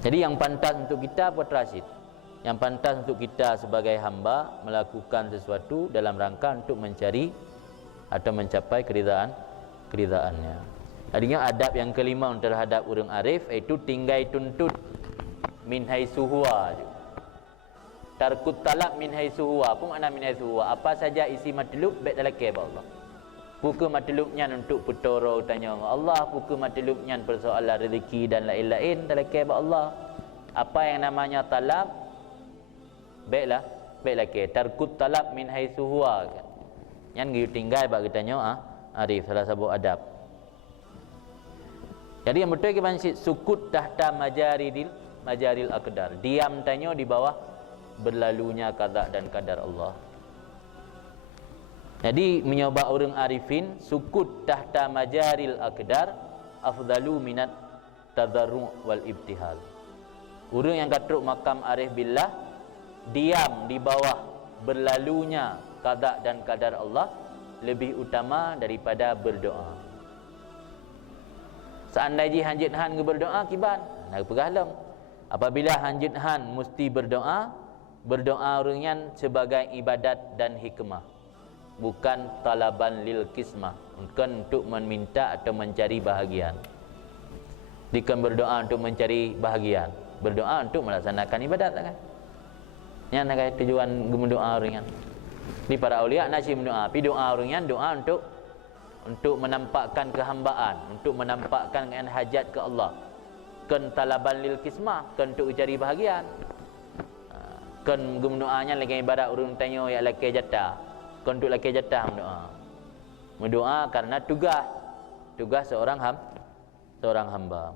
Jadi yang pantas untuk kita, Puan Rashid, yang pantas untuk kita sebagai hamba melakukan sesuatu dalam rangka untuk mencari atau mencapai keridaannya. Adanya adab yang kelima terhadap orang arif, iaitu tinggai tuntut min haitsu huwa. Tarkut talab min haitsu huwa. Apa makna min haitsu huwa? Apa saja isi matlub baik dalam kitab Allah. Bukan matlubnya untuk pertoro tanya Allah, bukan matlubnya persoalan rezeki dan lain-lain dalam kitab Allah. Apa yang namanya talab, baiklah ke tarkut talab min haitsu huwa kan. Yang gitu tinggal bab katanya arif salah satu adab. Jadi yang betul ke bansi sukut tahta majaril aqdar. Diam tanya di bawah berlalunya qada dan qadar Allah. Jadi menyoba orang arifin sukut tahta majaril aqdar afdalu minat tadarru' wal ibtihal. Orang yang katruk makam arif billah diam di bawah berlalunya qada dan qadar Allah lebih utama daripada berdoa. Seandainya hanjit han berdoa kiban nak pergalam. Apabila hanjit han mesti berdoa orang yang sebagai ibadat dan hikmah, bukan talaban lil kismah, bukan untuk meminta atau mencari bahagian. Bukan berdoa untuk mencari bahagian, berdoa untuk melaksanakan ibadat kan. Yang nak tujuan berdoa orang yang di para aulia nasi berdoa, tapi doa orang yang doa untuk menampakkan kehambaan, untuk menampakkan hajat ke Allah. Kan talaban lil kismah, kan untuk cari bahagian. Kan berdoanya lagi ibarat orang tanya ya laki jatah. Kan untuk laki jatah berdoa karena tugas seorang hamba.